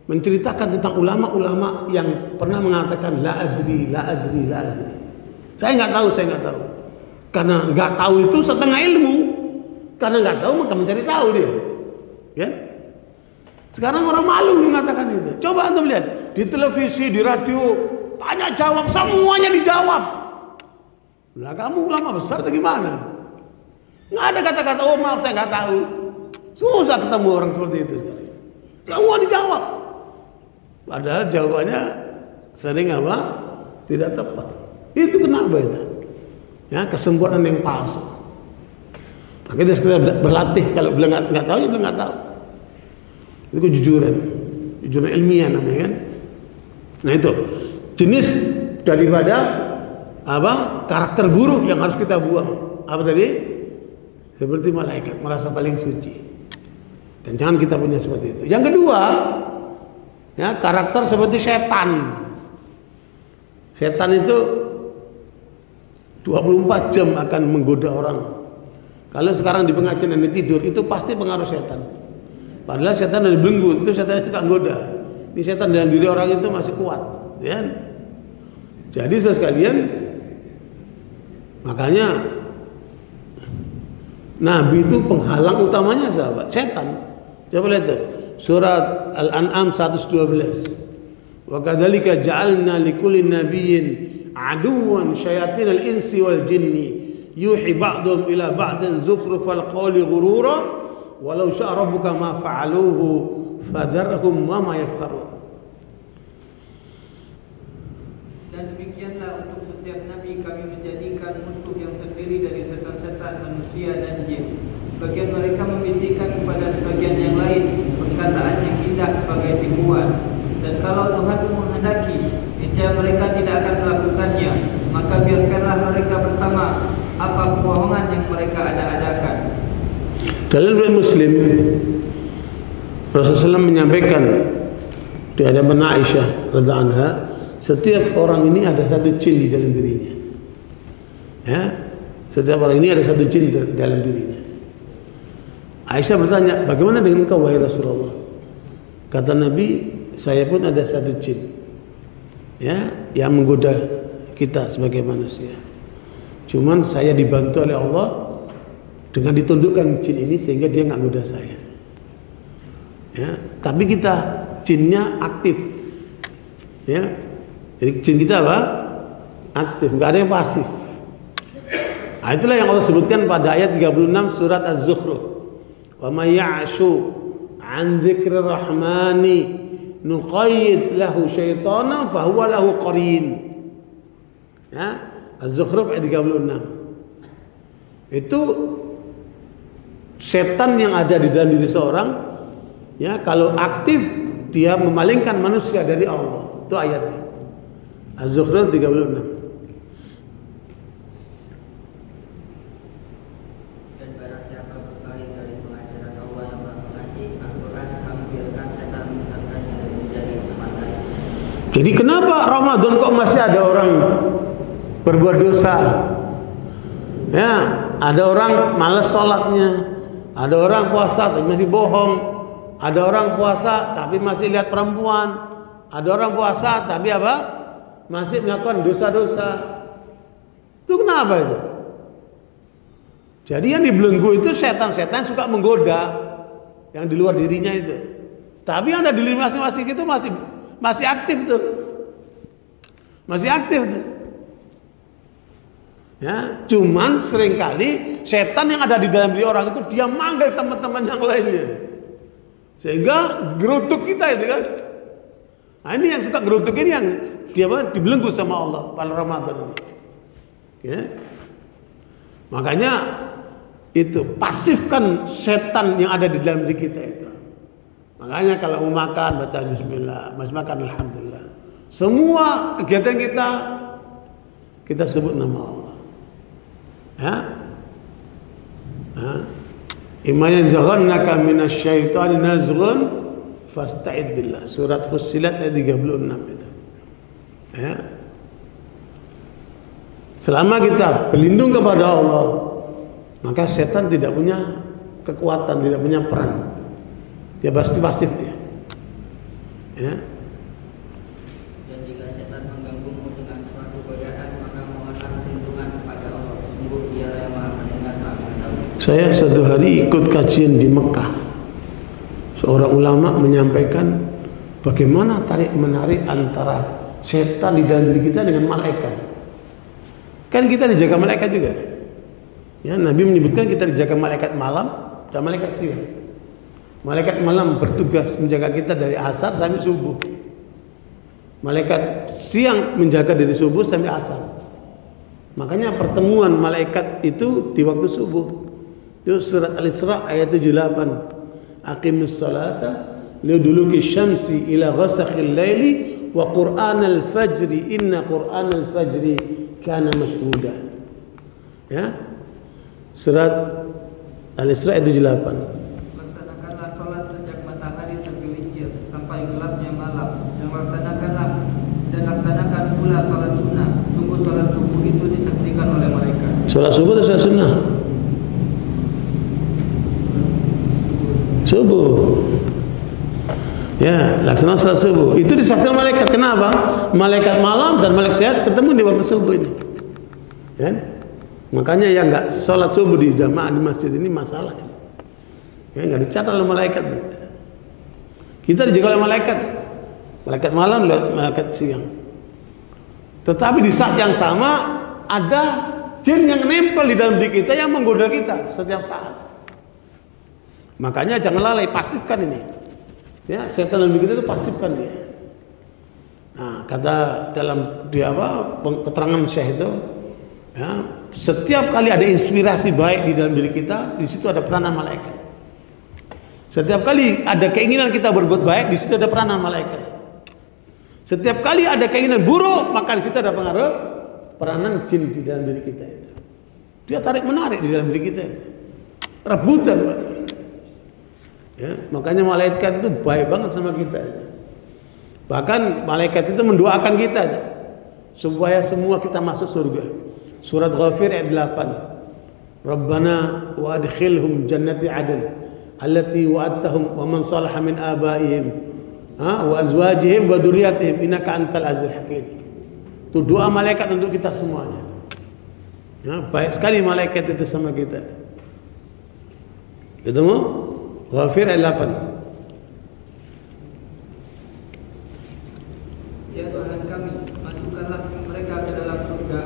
menceritakan tentang ulama-ulama yang pernah mengatakan la adri. Saya nggak tahu. Karena nggak tahu itu setengah ilmu. Karena nggak tahu maka mencari tahu dia. Ya? Sekarang orang malu mengatakan itu. Coba antum lihat di televisi, di radio, tanya jawab semuanya dijawab. Lah kamu ulama besar atau gimana? Nggak ada kata-kata oh maaf saya nggak tahu. Susah ketemu orang seperti itu sekarang. Semua dijawab. Padahal jawabannya sering apa? Tidak tepat. Itu kenapa itu? Ya, kesempurnaan yang palsu. Makanya kita berlatih. Kalau bilang nggak tahu, ya bilang nggak tahu. Itu kejujuran ilmiah namanya kan. Nah itu jenis daripada apa? Karakter buruk yang harus kita buang. Apa tadi? Seperti malaikat merasa paling suci. Dan jangan kita punya seperti itu. Yang kedua, ya, karakter seperti setan. Setan itu 24 jam akan menggoda orang. Kalau sekarang di pengajian ini tidur, itu pasti pengaruh setan. Padahal setan dari belenggu, itu setan suka goda. Ini setan dalam diri orang itu masih kuat, ya. Jadi sekalian, makanya Nabi itu penghalang utamanya siapa? Setan. Coba lihat tuh. Surat Al-An'am 112. Wa kadzalika ja'alna likulli nabiyyin aduwwan syayatinal insi wal jinni yuhi ba'dhum ila ba'din zukhrufal qawli ghurura walau syaa rabbuka ma fa'aluhu fadharhum wa ma yaftarun. Dan demikianlah untuk setiap nabi kami menjadikan musuh yang terdiri dari setan-setan manusia dan jin. Sebagian mereka membisikkan kepada sebagian yang lain perkataan yang indah sebagai tipuan. Dan kalau Tuhan menghendaki, niscaya mereka tidak akan melakukannya. Maka biarkanlah mereka bersama apa kebohongan yang mereka ada-adakan. Dalam riwayat Muslim, Rasulullah SAW menyampaikan di hadapan Aisyah radhiyallahu anha, setiap orang ini ada satu jin di dalam dirinya. Ya, setiap orang ini ada satu jin di dalam dirinya. Aisyah bertanya, bagaimana dengan engkau wahai Rasulullah? Kata Nabi, saya pun ada satu jin, ya, yang menggoda kita sebagai manusia. Cuman saya dibantu oleh Allah dengan ditundukkan jin ini sehingga dia nggak goda saya. Ya, tapi kita jinnya aktif, ya. Jadi jin kita apa? Aktif, nggak ada yang pasif. Nah, itulah yang Allah sebutkan pada ayat 36 surat Az-Zukhruf. Wa may ya'shu 'an dzikrir rahmani nuqayyid lahu syaitanan fa huwa lahu qarin. Ya, Az-Zukhruf ayat 36. Itu setan yang ada di dalam diri seorang, ya, kalau aktif dia memalingkan manusia dari Allah. Itu ayatnya. Az-Zukhruf 36. Jadi kenapa Ramadan kok masih ada orang berbuat dosa? Ya, ada orang malas sholatnya, ada orang puasa tapi masih bohong, ada orang puasa tapi masih lihat perempuan, ada orang puasa tapi apa? Masih melakukan dosa-dosa. Itu kenapa itu? Jadi yang dibelenggu itu setan-setan suka menggoda yang di luar dirinya itu. Tapi yang ada di diri masing-masing itu masih aktif tuh. Masih aktif tuh. Ya, cuman seringkali setan yang ada di dalam diri orang itu dia manggil teman-teman yang lainnya. Sehingga gerutuk kita itu kan. Nah, ini yang suka gerutuk ini yang dia dibelenggu sama Allah pada Ramadan ini. Ya. Makanya itu pasifkan setan yang ada di dalam diri kita itu. Makanya kalau mau makan baca bismillah, mas makan alhamdulillah. Semua kegiatan kita sebut nama Allah. Ya. Imma yanzaghannaka minasyaitani nazghun fasta'id billah. Surat Fussilat ayat 36 itu. Ya. Selama kita berlindung kepada Allah, maka setan tidak punya kekuatan, tidak punya peran. Dia pasti pasif dia. Ya. Dan jika setan mengganggumu dengan suatu godaan, maka mohonlah perlindungan kepada Allah. Sungguh Dia yang Maha Mendengar, Maha Mengetahui. Saya suatu hari ikut kajian di Mekah. Seorang ulama menyampaikan bagaimana tarik menarik antara setan di dalam diri kita dengan malaikat. Kan kita dijaga malaikat juga. Ya, Nabi menyebutkan kita dijaga malaikat malam dan malaikat siang. Malaikat malam bertugas menjaga kita dari asar sampai subuh. Malaikat siang menjaga dari subuh sampai asar. Makanya pertemuan malaikat itu di waktu subuh. Itu surat Al-Isra ayat 78. Aqimus salata liduluki syamsi ila ghasaqil laili wa qur'anal fajri inna qur'anal fajri kana mashhuda. Ya. Surat Al-Isra ayat 78. Laksanakanlah salat sejak matahari tergelincir sampai gelapnya malam, dan laksanakan pula salat sunnah. Sungguh salat subuh itu disaksikan oleh mereka. Salat subuh atau salat sunnah? Subuh. Ya, laksana salat subuh. Itu disaksikan malaikat. Kenapa? Malaikat malam dan malaikat sehat ketemu di waktu subuh ini. Ya. Makanya yang enggak salat subuh di jamaah di masjid ini masalah. Ya, enggak dicatat oleh malaikat. Kita dijaga oleh malaikat. Malaikat malam, malaikat siang. Tetapi di saat yang sama ada jin yang nempel di dalam diri kita yang menggoda kita setiap saat. Makanya jangan lalai, pasifkan ini. Ya, setan dalam diri kita itu pasifkan dia. Nah, kata dalam keterangan Syekh itu, ya, setiap kali ada inspirasi baik di dalam diri kita, di situ ada peranan malaikat. Setiap kali ada keinginan kita berbuat baik, di situ ada peranan malaikat. Setiap kali ada keinginan buruk, maka di situ ada pengaruh peranan jin di dalam diri kita itu. Dia tarik menarik di dalam diri kita itu. Rebutan. Ya, makanya malaikat itu baik banget sama kita. Bahkan malaikat itu mendoakan kita supaya semua kita masuk surga. Surat Ghafir ayat 8. Rabbana wa adkhilhum jannati adn allati wa'adtahum wa man salaha min abaihim wa azwajihim wa dzurriyyatihim innaka antal azizul hakim. Itu doa malaikat untuk kita semuanya. Ya, baik sekali malaikat itu sama kita. Ketemu? Ghafir ayat 8. Ya Tuhan kami, masukkanlah mereka ke dalam surga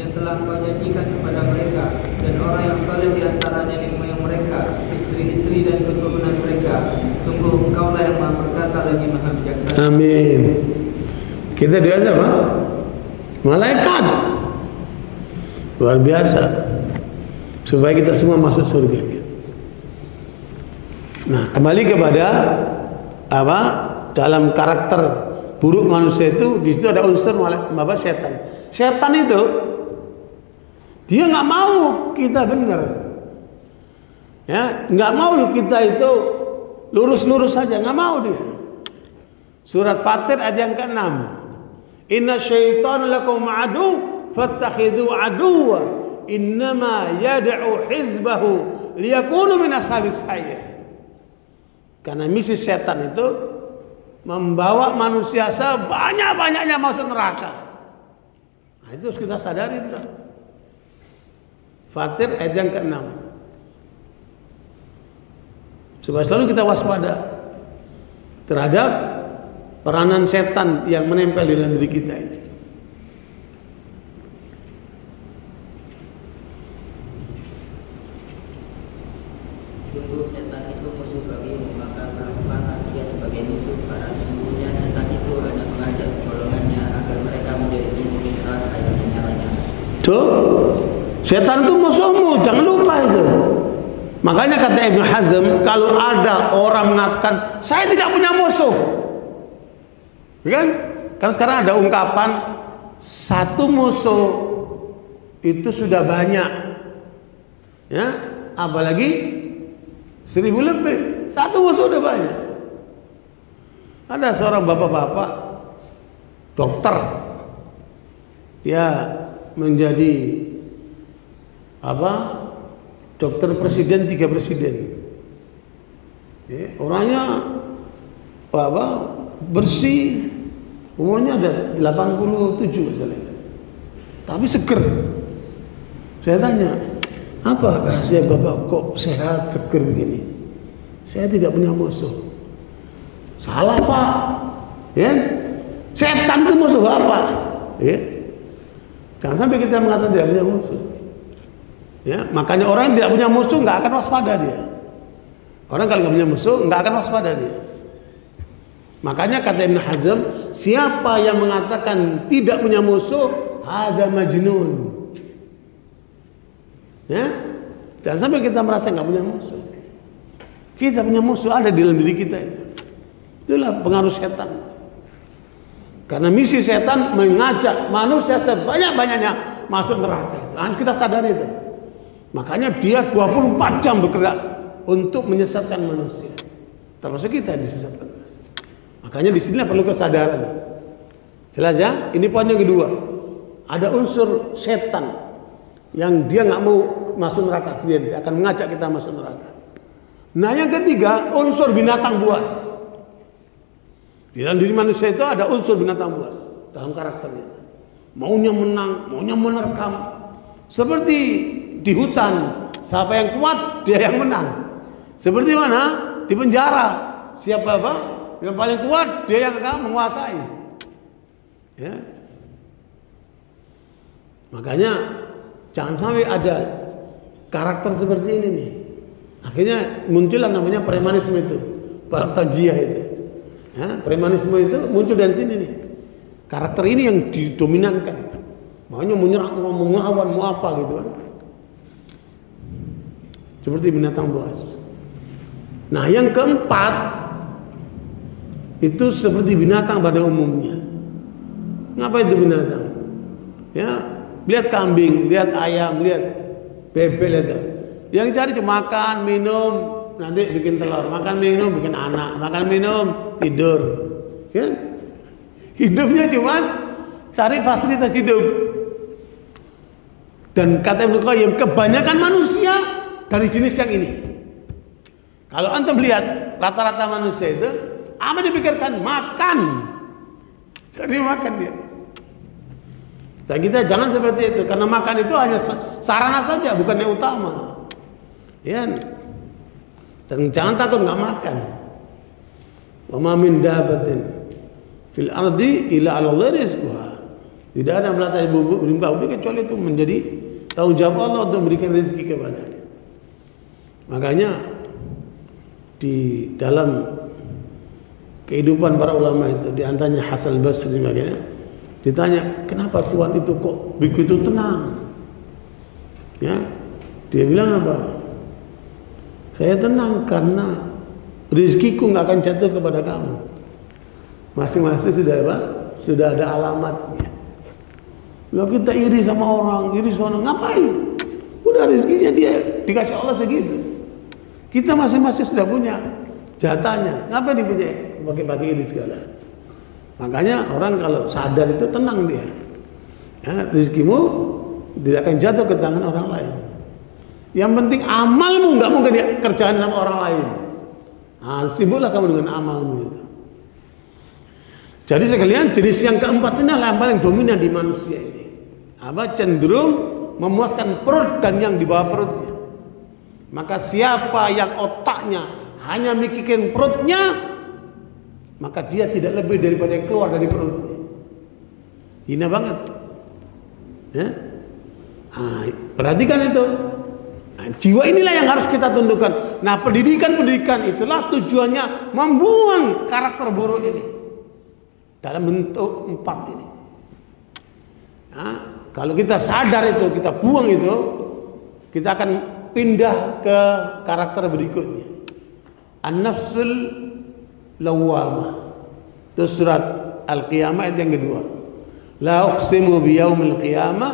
yang telah Engkau janjikan kepada mereka, dan orang yang saleh di antara nenek moyang mereka, istri-istri dan keturunan mereka. Sungguh Engkaulah yang Maha Perkasa lagi Maha Bijaksana. Amin. Kita doanya apa? Malaikat. Luar biasa. Supaya kita semua masuk surga. Nah, kembali kepada apa? Dalam karakter buruk manusia itu, di situ ada unsur setan. Setan itu dia nggak mau kita benar, ya, nggak mau kita itu lurus-lurus saja, nggak mau dia. Surat Fatir ayat yang ke-6. Inna syaitan lakum adu fattakhidhu aduwa innama yad'u hizbahu liyakunu min ashabis sa'ir. Karena misi setan itu membawa manusia sebanyak-banyaknya masuk neraka. Nah, itu harus kita sadari. Fatir ayat yang ke-6. Supaya selalu kita waspada terhadap peranan setan yang menempel di dalam diri kita ini. Sungguh setan itu musuh bagimu, maka perlakukanlah dia sebagai musuh, karena sesungguhnya setan itu hanya mengajak golongannya agar mereka menjadi penghuni neraka yang menyala-nyala. Tuh, setan itu musuhmu, jangan lupa itu. Makanya kata Ibnu Hazm, kalau ada orang mengatakan saya tidak punya musuh, kan? Karena sekarang ada ungkapan satu musuh itu sudah banyak, ya, apalagi 1000 lebih. Satu musuh sudah banyak. Ada seorang bapak-bapak dokter, dia menjadi apa? Dokter presiden 3 presiden. Ya, orangnya apa? Bersih, umurnya ada 87 misalnya. Tapi seger. Saya tanya, apa rahasia Bapak kok sehat, seger begini? Saya tidak punya musuh. Salah Pak. Ya, setan itu musuh Bapak. Ya. Jangan sampai kita mengatakan tidak punya musuh. Ya, makanya orang yang tidak punya musuh nggak akan waspada dia. Orang kalau nggak punya musuh nggak akan waspada dia. Makanya kata Ibn Hazm, siapa yang mengatakan tidak punya musuh, ada majnun. Ya, jangan sampai kita merasa nggak punya musuh. Kita punya musuh, ada di dalam diri kita itu. Itulah pengaruh setan. Karena misi setan mengajak manusia sebanyak-banyaknya masuk neraka itu. Harus kita sadari itu. Makanya dia 24 jam bergerak untuk menyesatkan manusia. Termasuk kita disesatkan. Makanya di sini perlu kesadaran. Jelas ya? Ini poin yang kedua. Ada unsur setan yang dia nggak mau masuk neraka sendiri, dia akan mengajak kita masuk neraka. Nah, yang ketiga, unsur binatang buas. Di dalam diri manusia itu ada unsur binatang buas dalam karakternya. Maunya menang, maunya menerkam. Seperti di hutan, siapa yang kuat dia yang menang. Seperti mana? Di penjara, siapa apa? Yang paling kuat dia yang akan menguasai. Ya. Makanya jangan sampai ada karakter seperti ini nih. Akhirnya muncullah namanya premanisme itu, Baltajiyah itu. Ya, premanisme itu muncul dari sini nih. Karakter ini yang didominankan. Makanya menyerang, mau melawan, mau apa gitu kan. Seperti binatang buas. Nah, yang keempat itu seperti binatang pada umumnya. Ngapa itu binatang? Ya, lihat kambing, lihat ayam, lihat bebek, lihat. Yang cari cuma makan, minum, nanti bikin telur, makan minum, bikin anak, makan minum, tidur. Ya? Hidupnya cuma cari fasilitas hidup. Dan kata Ibnu Qayyim, kebanyakan manusia dari jenis yang ini. Kalau antum lihat rata-rata manusia itu, apa dipikirkan? Makan. Jadi makan dia. Dan kita jangan seperti itu, karena makan itu hanya sarana saja, bukan yang utama. Ya. Dan jangan takut nggak makan. Wa ma min dabatin fil ardi illa 'ala Allahi rizquha. Tidak ada yang melata di muka bumi kecuali itu menjadi tanggung jawab Allah untuk memberikan rezeki kepadanya. Makanya di dalam kehidupan para ulama itu, di antaranya Hasan Basri, makanya ditanya, kenapa Tuhan itu kok begitu tenang? Ya, dia bilang apa? Saya tenang karena rezekiku nggak akan jatuh kepada kamu. Masing-masing sudah apa? Sudah ada alamatnya. Kalau kita iri sama orang, iri sama orang, ngapain? Udah rezekinya dia dikasih Allah segitu. Kita masing-masing sudah punya jatahnya. Ngapain dipunya? Pakai-pakai iri segala. Makanya orang kalau sadar itu tenang dia. Ya, rezekimu tidak akan jatuh ke tangan orang lain. Yang penting amalmu nggak mungkin dia kerjaan sama orang lain. Nah, sibuklah kamu dengan amalmu itu. Jadi sekalian jenis yang keempat ini adalah yang paling dominan di manusia ini. Apa? Cenderung memuaskan perut dan yang di bawah perutnya. Maka siapa yang otaknya hanya mikirin perutnya, maka dia tidak lebih daripada yang keluar dari perutnya. Hina banget. Ya? Nah, perhatikan itu. Nah, jiwa inilah yang harus kita tundukkan. Nah, pendidikan-pendidikan itulah tujuannya membuang karakter buruk ini dalam bentuk 4 ini. Nah, kalau kita sadar itu, kita buang itu, kita akan pindah ke karakter berikutnya. An-nafsul lawwamah. Itu surat Al-Qiyamah ayat yang kedua. La uqsimu biyaumil qiyamah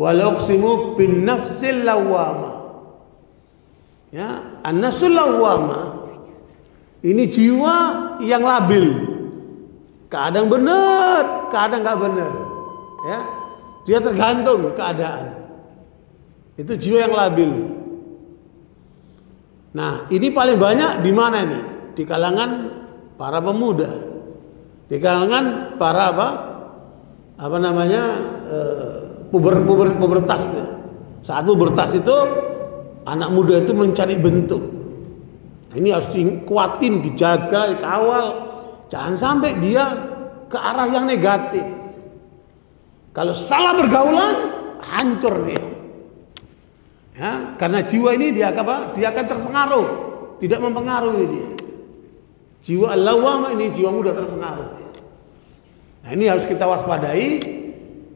wa la uqsimu bin nafsil lawwamah. Ya, an-nafsul lawwamah ini jiwa yang labil. Kadang benar, kadang nggak benar. Ya, dia tergantung keadaan. Itu jiwa yang labil. Nah, ini paling banyak di mana nih? Di kalangan para pemuda, di kalangan para apa namanya pubertas. Saat pubertas itu anak muda itu mencari bentuk. Nah, ini harus dikuatin, dijaga, dikawal. Jangan sampai dia ke arah yang negatif. Kalau salah pergaulan, hancur dia. Ya, karena jiwa ini dia akan terpengaruh, tidak mempengaruhi dia. Jiwa al-lawwamah ini jiwa mudah terpengaruh. Nah, ini harus kita waspadai,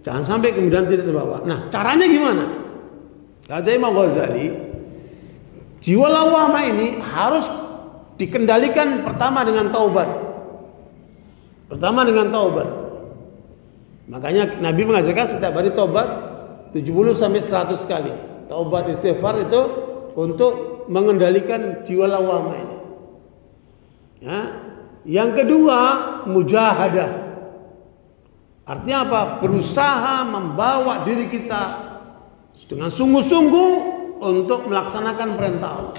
jangan sampai kemudian tidak terbawa. Nah, caranya gimana? Kata Imam Ghazali, jiwa lawwamah ini harus dikendalikan pertama dengan taubat. Pertama dengan taubat. Makanya Nabi mengajarkan setiap hari taubat 70 sampai 100 kali. Taubat istighfar itu untuk mengendalikan jiwa lawwamah ini. Ya. Yang kedua, mujahadah. Artinya apa? Berusaha membawa diri kita dengan sungguh-sungguh untuk melaksanakan perintah Allah.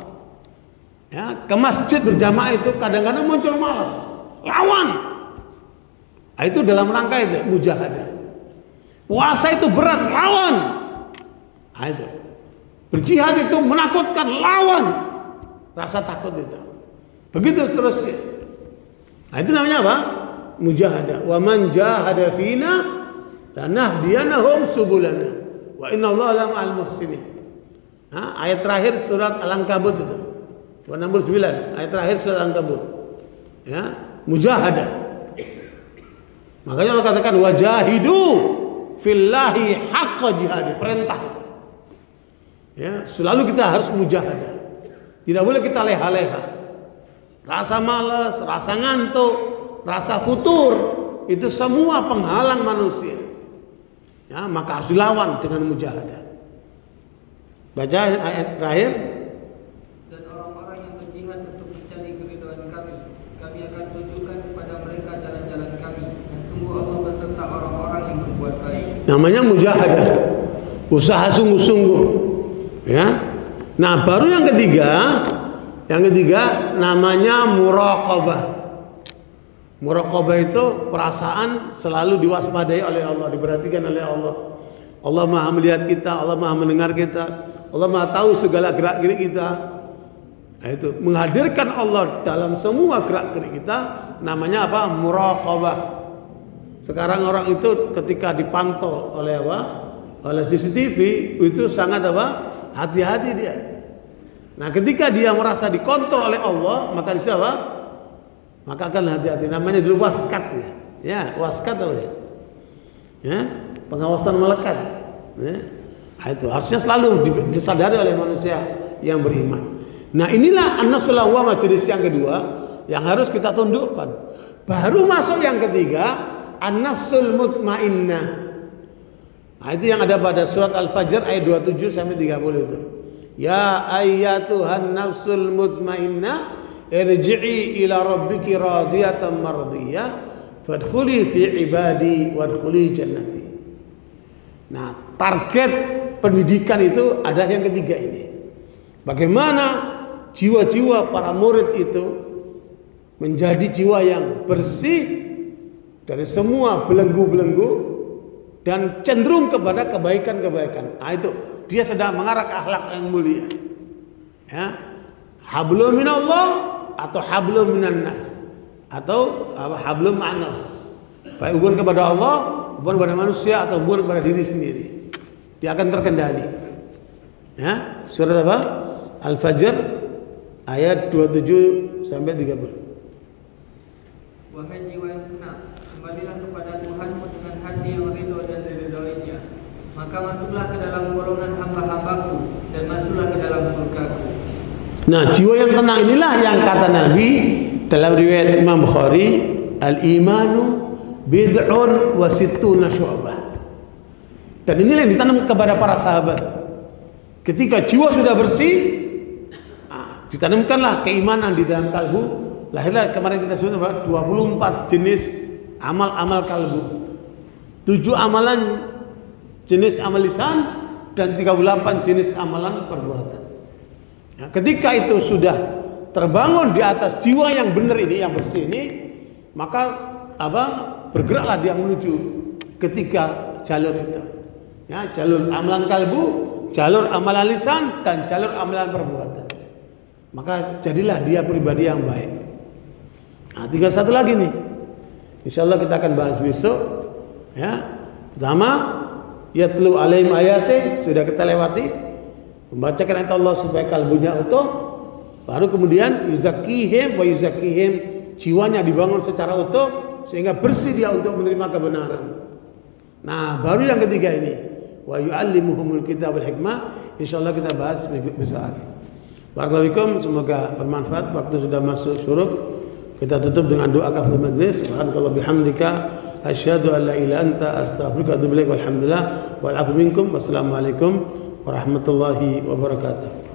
Ya, ke masjid berjamaah itu kadang-kadang muncul malas, lawan. Nah, itu dalam rangka itu mujahadah. Puasa itu berat, lawan. Nah, itu. Berjihad itu menakutkan, lawan. Rasa takut itu. Begitu seterusnya. Nah, itu namanya apa? Mujahadah. Wa man jahada fina lanahdiyanahum subulana. Wa innallaha lama'al muhsinin. Nah, ayat terakhir surat Al-Ankabut itu. 69, ayat terakhir surat Al-Ankabut. Ya, mujahadah. Makanya Allah katakan wajahidu fillahi haqqa jihadi, perintah. Ya, selalu kita harus mujahadah. Tidak boleh kita leha-leha. Rasa malas, rasa ngantuk, rasa futur, itu semua penghalang manusia. Ya, maka harus dilawan dengan mujahadah. Baca ayat terakhir. Dan orang-orang yang berjihad untuk mencari keridhaan kami, kami akan tunjukkan kepada mereka jalan-jalan kami. Dan sungguh Allah beserta orang-orang yang berbuat baik. Namanya mujahadah, usaha sungguh-sungguh. Ya. Nah, baru yang ketiga namanya muraqabah. Muraqabah itu perasaan selalu diwaspadai oleh Allah, diperhatikan oleh Allah. Allah Maha melihat kita, Allah Maha mendengar kita, Allah Maha tahu segala gerak-gerik kita. Nah, itu menghadirkan Allah dalam semua gerak-gerik kita, namanya apa? Muraqabah. Sekarang orang itu ketika dipantau oleh apa? Oleh CCTV itu sangat apa? Hati-hati dia. Nah, ketika dia merasa dikontrol oleh Allah, maka dia apa? Maka akan hati-hati. Namanya dulu waskat ya. Ya, waskat tahu ya. Ya, pengawasan melekat. Ya. Nah, itu harusnya selalu disadari oleh manusia yang beriman. Nah, inilah an-nafsul lawwamah jenis yang kedua yang harus kita tundukkan. Baru masuk yang ketiga, an-nafsul mutmainnah. Nah, itu yang ada pada surat Al-Fajr ayat 27 sampai 30 itu. Ya ayyatuhan nafsul mutmainnah irji'i ila rabbiki radiyatan mardiyah fadkhuli fi ibadi wadkhuli jannati. Nah, target pendidikan itu ada yang ketiga ini. Bagaimana jiwa-jiwa para murid itu menjadi jiwa yang bersih dari semua belenggu-belenggu dan cenderung kepada kebaikan-kebaikan. Nah, itu dia sedang mengarah ke akhlak yang mulia. Ya. Hablum minallah atau hablum minan nas atau hablum ma'nas. Baik hubungan kepada Allah, hubungan kepada manusia atau hubungan kepada diri sendiri. Dia akan terkendali. Ya, surat apa? Al-Fajr ayat 27 sampai 30. Wahai jiwa yang tenang, kembalilah kepada Tuhanmu dengan hati yang ridho dan diridhoinya. Maka masuklah ke dalam golongan hamba-hambaku dan masuklah ke dalam surgaku. Nah, jiwa yang tenang inilah yang kata Nabi dalam riwayat Imam Bukhari, al-imanu bid'un wa sittuna syu'bah. Dan inilah yang ditanam kepada para sahabat. Ketika jiwa sudah bersih, ditanamkanlah keimanan di dalam kalbu. Lahirlah kemarin kita sebut 24 jenis amal-amal kalbu. 7 amalan jenis amal lisan dan 38 jenis amalan perbuatan. Ya, ketika itu sudah terbangun di atas jiwa yang benar ini, yang bersih ini, maka bergeraklah dia menuju ketiga jalur itu. Ya, jalur amalan kalbu, jalur amalan lisan, dan jalur amalan perbuatan. Maka jadilah dia pribadi yang baik. Nah, tinggal satu lagi nih. Insyaallah kita akan bahas besok. Ya, pertama yatlu alaihim ayati sudah kita lewati, membacakan ayat Allah supaya kalbunya utuh. Baru kemudian yuzakihim wa yuzakihim jiwanya dibangun secara utuh sehingga bersih dia untuk menerima kebenaran. Nah, baru yang ketiga ini, wa yu'allimuhumul kitab wal hikmah. Insyaallah kita bahas minggu besok. Barakallahu fikum, semoga bermanfaat. Waktu sudah masuk syuruk. Kita tutup dengan doa kafaratul majlis. Subhanakallah bihamdika asyhadu an la ilaha illa anta astaghfiruka wa atubu ilaik. Walhamdulillah wal afu minkum. Wassalamualaikum warahmatullahi wabarakatuh.